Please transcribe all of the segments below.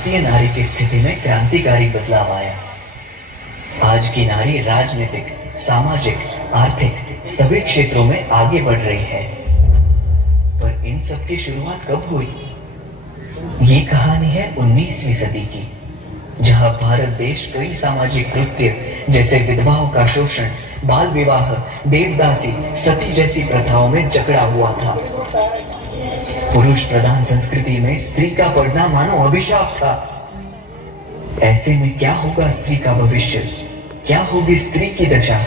भारतीय नारी की स्थिति में क्रांतिकारी बदलाव आया। आज की नारी राजनीतिक, सामाजिक, आर्थिक सभी क्षेत्रों में आगे बढ़ रही है। पर इन सब की शुरुआत कब हुई? ये कहानी है 19वीं सदी की, जहां भारत देश कई सामाजिक कृत्य जैसे विधवाओं का शोषण, बाल विवाह, देवदासी, सती जैसी प्रथाओं में जकड़ा हुआ था। पुरुष प्रधान संस्कृति में स्त्री का पढ़ना मानो अभिशाप था। ऐसे में क्या होगा स्त्री का भविष्य? क्या होगी स्त्री की दशा?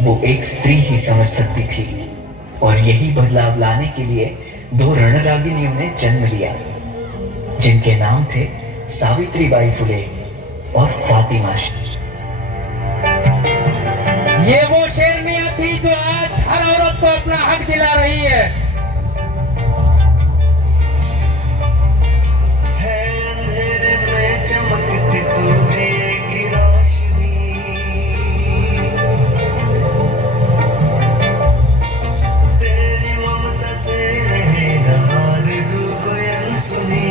वो एक स्त्री ही समझ सकती थी। और यही बदलाव लाने के लिए दो रणरागिनियों ने जन्म लिया, जिनके नाम थे सावित्रीबाई फुले और फातिमा। ये वो शेरनियां थी जो आज हर औरत को अपना हक दिला रही है। अंधेरे में चमकती तू दिए की रोशनी, तेरी ममता से रहे ना आरज़ू कोई अनसुनी।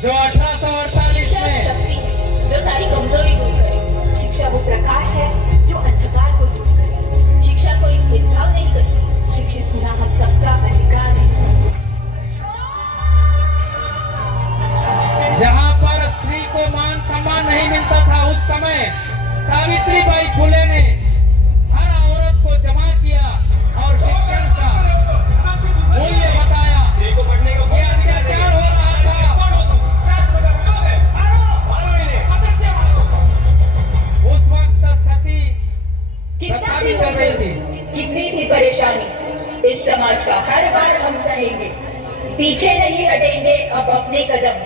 जो 1848 में जो सारी कमजोरी दूर करे। शिक्षा वो प्रकाश है जो अंधकार को दूर करे। शिक्षा कोई भेदभाव नहीं करती। शिक्षित होना हम सबका अधिकार है। जहां पर स्त्री को मान सम्मान नहीं मिलता था, उस समय सावित्रीबाई फुले ने हर औरत को जमा किया और शिक्षण का मूल्य बताया। ये अत्याचार हो रहा था, उस वक्त सती कितना भी चल रही थी। कितनी भी परेशानी इस समाज का हर बार हम सहेंगे। पीछे नहीं हटेंगे अब अपने कदम।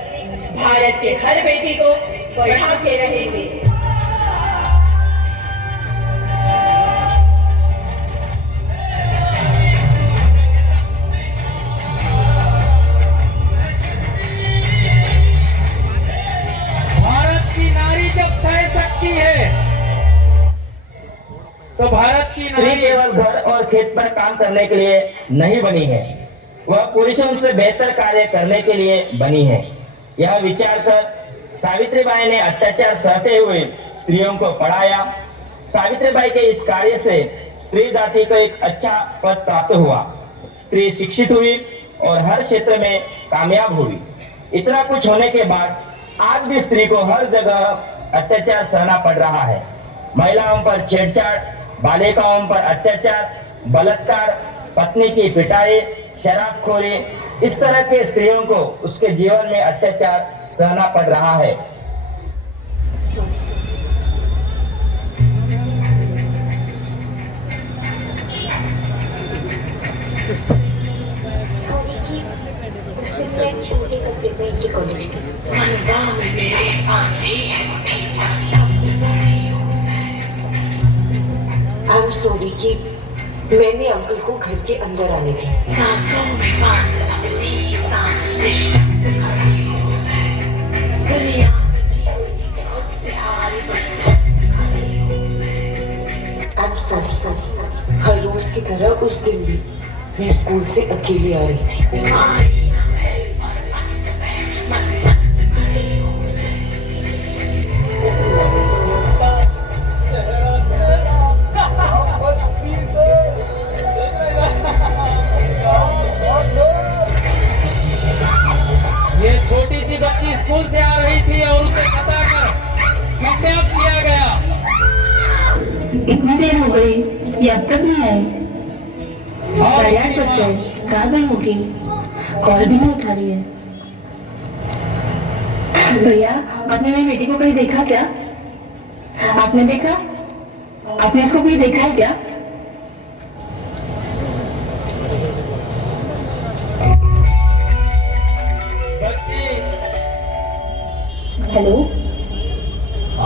भारत के हर बेटी को बढ़ा के रहेंगे। भारत की नारी जब सह सकती है तो भारत की स्त्री नारी केवल घर और खेत पर काम करने के लिए नहीं बनी है, वह पुरुषों से बेहतर कार्य करने के लिए बनी है। यह विचार कर सावित्रीबाई ने अत्याचार सहते हुए स्त्रियों को पढ़ाया। सावित्रीबाई के इस कार्य से स्त्री जाति को एक अच्छा पद प्राप्त हुआ। स्त्री शिक्षित हुई और हर क्षेत्र में कामयाब हुई। इतना कुछ होने के बाद आज भी स्त्री को हर जगह अत्याचार सहना पड़ रहा है। महिलाओं पर छेड़छाड़, बालिकाओं पर अत्याचार, बलात्कार, पत्नी की पिटाई, शराबखोरी, इस तरह के स्त्रियों को उसके जीवन में अत्याचार सहना पड़ रहा है। उससे फ्रेंड छोटे कपड़े पहन के कॉलेज की। आई एम सॉरी कि मैंने अंकल को घर के अंदर आने दी। I am sorry. हर रोज की तरह उस दिन भी मैं स्कूल से अकेले आ रही थी। ये छोटी सी बच्ची स्कूल से आ रही थी और उसे बता कर किडनैप किया गया। इतनी देर हो गई, ये अब तक नहीं आए। और 8:30 बज गए, कहाँ गई होगी? कॉल भी नहीं उठा रही है। भैया, आपने मेरी बेटी को कहीं देखा क्या? आपने देखा? आपने इसको कहीं देखा है क्या? बच्ची हेलो,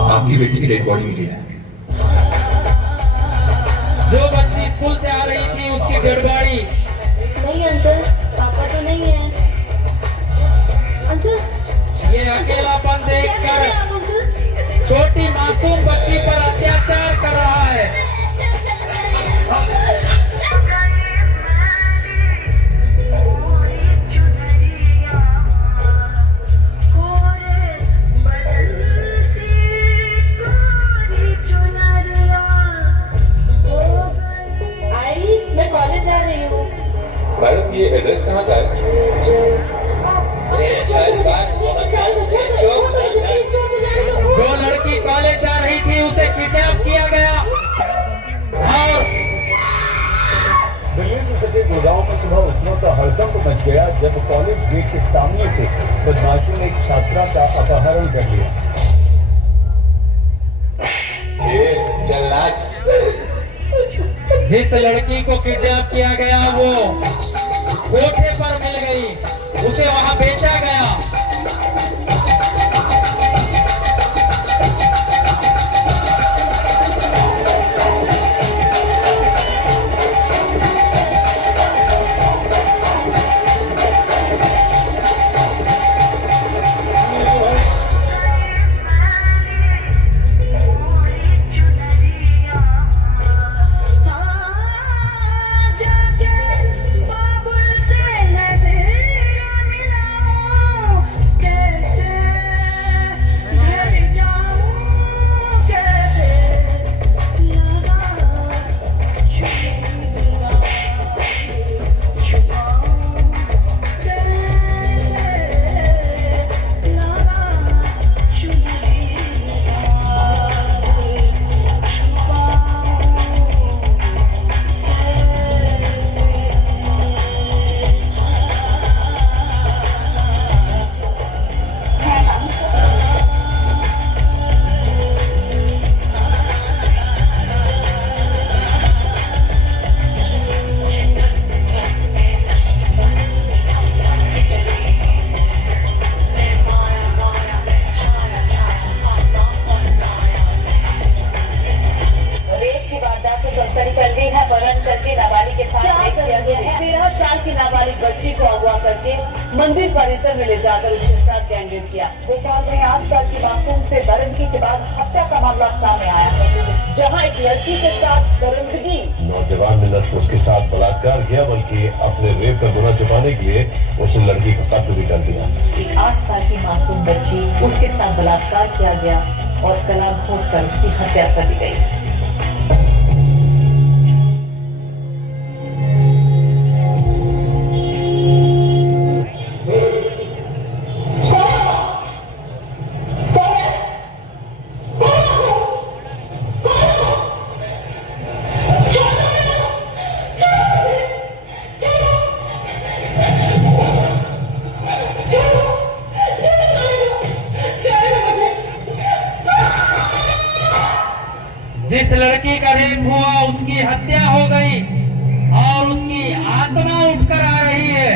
आपकी बेटी की डेड बॉडी मिली है। जो बच्ची स्कूल से आ रही थी उसकी डेड बॉडी। नहीं अंकल, पापा तो नहीं है। अंकल, ये अकेलापन क्या कर देखकर रहे हैं आप अंकल? छोटी मासूम बच्ची पर अत्याचार कर रहा है। आई, मैं कॉलेज जा रही हूँ। मैडम ये एड्रेस कहाँ का है? जो लड़की कॉलेज जा रही थी उसे किडनैप किया गया और दिल्ली से सटे गुड़गांव में सुबह उस वक्त हड़कंप मच गया जब कॉलेज गेट के सामने से बदमाशों ने एक छात्रा का अपहरण कर लिया। चल नाच। जिस लड़की को किडनैप किया गया वो कोठे पर मिल गई, उसे वहां बेचा गया। मंदिर परिसर में ले जाकर उसके साथ गैंगरेप किया। भोपाल में 8 साल की मासूम से दरिंदगी के बाद हत्या का मामला सामने आया है, जहां एक लड़की के साथ दरिंदगी। नौजवान ने न सिर्फ उसके साथ बलात्कार किया बल्कि अपने रेप का गुनाह छुपाने के लिए उस लड़की का कत्ल भी कर दिया। एक 8 साल की मासूम बच्ची, उसके साथ बलात्कार किया गया और गला घोंटकर उसकी हत्या कर दी गई। जिस लड़की का रेप हुआ उसकी हत्या हो गई और उसकी आत्मा उठकर आ रही है।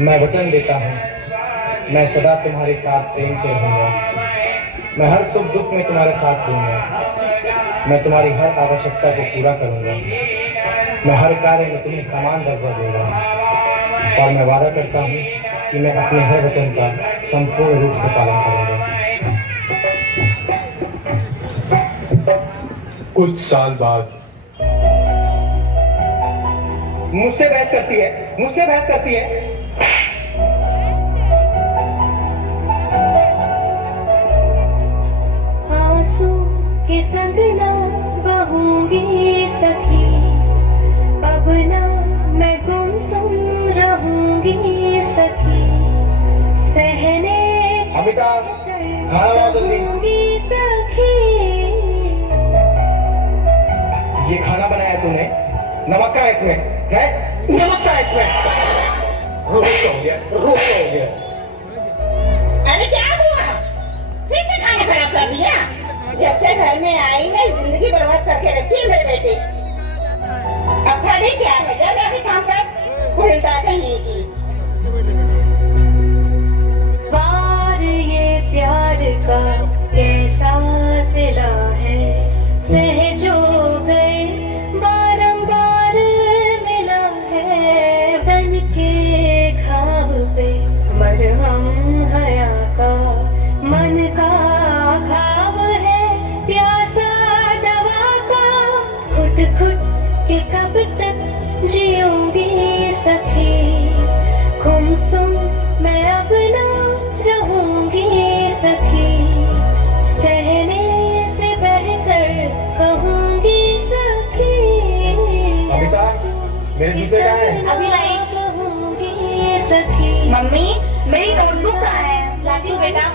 मैं वचन देता हूँ, मैं सदा तुम्हारे साथ प्रेम से रहूँगा। मैं हर सुख दुख में तुम्हारा साथ दूंगा। मैं तुम्हारी हर आवश्यकता को पूरा करूँगा। मैं हर कार्य में तुम्हें समान दर्जा दूंगा। और मैं वादा करता हूँ कि मैं अपने हर वचन का संपूर्ण रूप से पालन करूँगा। कुछ साल बाद मुझसे बहस करती है, मुझसे बहस करती है। आंसू के संग ना बहूंगी सखी, अब ना मैं गुमसुम रहूंगी सखी, सहने अमिता, खाना बनाओ जल्दी। सखी। ये खाना बनाया तूने, नमक का है इसमें, है नमक का है इसमें। रोज का हो गया, रोज का हो गया। अरे क्या हुआ? फिर से खाना खराब कर दिया? जब से घर में आई मैं जिंदगी बर्बाद करके रखी है मेरे बेटे। अब खाने क्या है? जा जाके काम कर, उल्टा कहीं की। वार ये प्यार का कैसा सिला है, सहजो गए बारंबार मिला है, बन के घाव पे मरहम हया का मन का घाव है, प्यासा दवा का घुट घुट के कब तक जियूंगी सखी, गुमसुम मैं अब ना रहूंगी सखी, सहने से बेहतर कहूंगी सखी। अमिता, मेरे जूते कहाँ हैं? अभी लाई कहूंगी सखी। मम्मी, मेरी नोटबुक कहाँ है? लाती हूँ बेटा।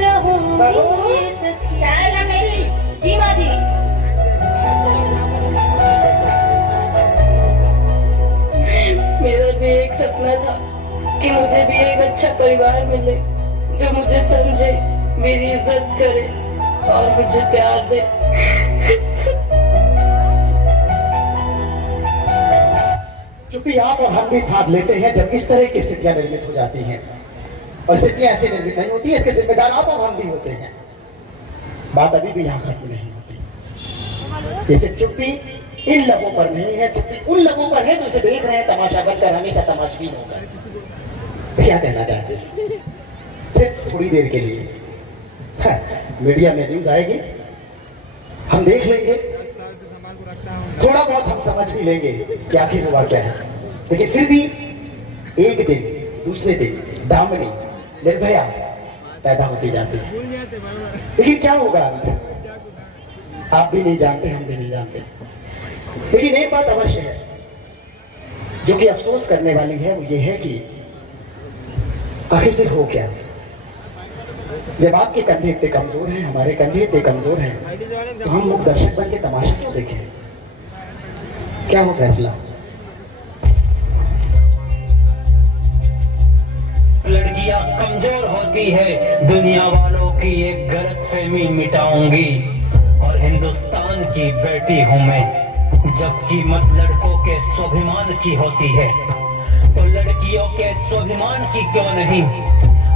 रहूंगी सखी। चाय ला मेरी। जी माँ जी। मेरा भी एक सपना था कि मुझे भी एक अच्छा परिवार मिले जो मुझे समझे, मेरी इज्जत करे और मुझे प्यार दे। चूंकि आप और हम भी साथ लेते हैं जब इस तरह की स्थितियां निर्मित हो जाती हैं, और स्थितियां ऐसे निर्मित नहीं होती, इसके जिम्मेदार आप और हम भी होते हैं। बात अभी भी यहाँ खत्म नहीं होती। ये सिर्फ चुप्पी इन लोगों पर नहीं है, चुप्पी उन लोगों पर है जो इसे देख रहे हैं तमाशा बनकर, हमेशा तमाशबीन होकर। क्या कहना चाहते हैं? सिर्फ थोड़ी देर के लिए मीडिया में न्यूज आएगी, हम देख लेंगे, थोड़ा बहुत हम समझ भी लेंगे कि आखिर हुआ क्या है, लेकिन फिर भी एक दिन दूसरे दिन दामिनी निर्भया पैदा होती जाती है। लेकिन क्या होगा अंत, आप भी नहीं जानते, हम भी नहीं जानते। लेकिन एक बात अवश्य है जो कि अफसोस करने वाली है, वो ये है कि आखिर फिर हो क्या। जब आपके कंधे इतने कमजोर हैं, हमारे कंधे इतने कमजोर हैं, तो हम लोग दर्शक बन के तमाशा क्यों देखें? क्या हो फैसला? लड़कियां कमजोर होती है, दुनिया वालों की एक गलतफहमी मिटाऊंगी, और हिंदुस्तान की बेटी हूं मैं, जब कीमत लड़कों के स्वाभिमान की होती है, तो लड़कियों के स्वाभिमान की क्यों नहीं?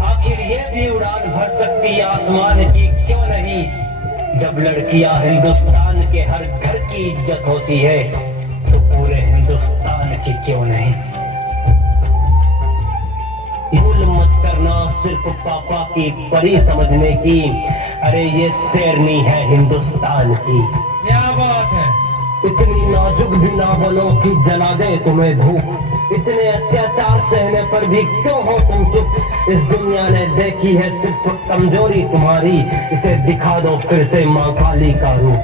आखिर ये भी उड़ान भर सकती आसमान की क्यों नहीं? जब लड़कियां हिंदुस्तान के हर घर की इज्जत होती है, तो पूरे हिंदुस्तान की क्यों नहीं? भूल मत करना सिर्फ पापा की परी समझने की, अरे ये शेरनी है हिंदुस्तान की। क्या बात है? इतनी नाजुक भी ना बनो कि जला दे तुम्हें धूप, इतने अत्याचार सहने पर भी क्यों हो तुम चुप? इस दुनिया ने देखी है सिर्फ कमजोरी तुम्हारी, इसे दिखा दो फिर से मां काली का रूप।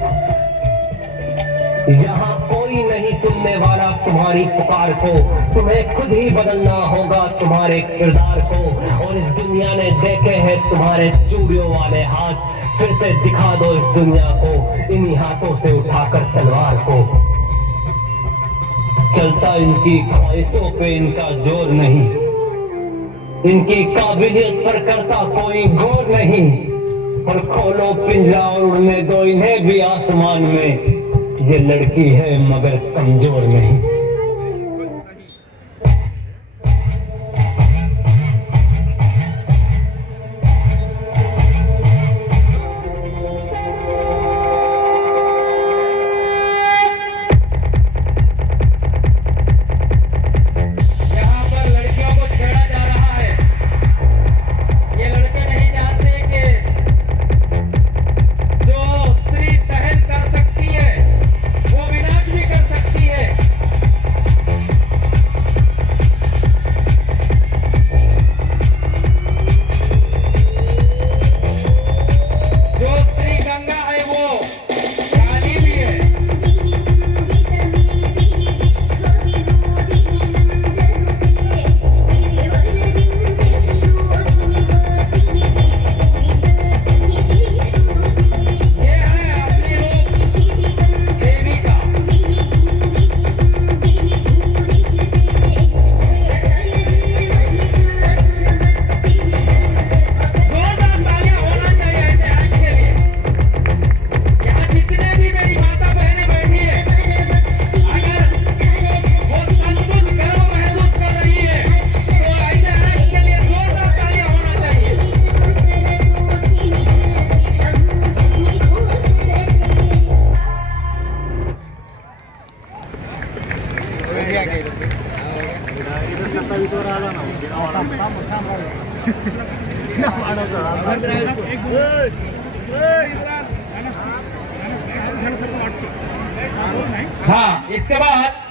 यहाँ कोई नहीं सुनने वाला तुम्हारी पुकार को, तुम्हें खुद ही बदलना होगा तुम्हारे किरदार को, और इस दुनिया ने देखे हैं तुम्हारे चूड़ियों वाले हाथ, फिर से दिखा दो इस दुनिया को इन्हीं हाथों से उठाकर तलवार को। चलता इनकी ख्वाहिशों पे इनका जोर नहीं, इनकी काबिलियत पर करता कोई गौर नहीं, और खोलो पिंजरा और उड़ने दो इन्हें भी आसमान में, ये लड़की है मगर कमजोर नहीं। हाँ, इसके बाद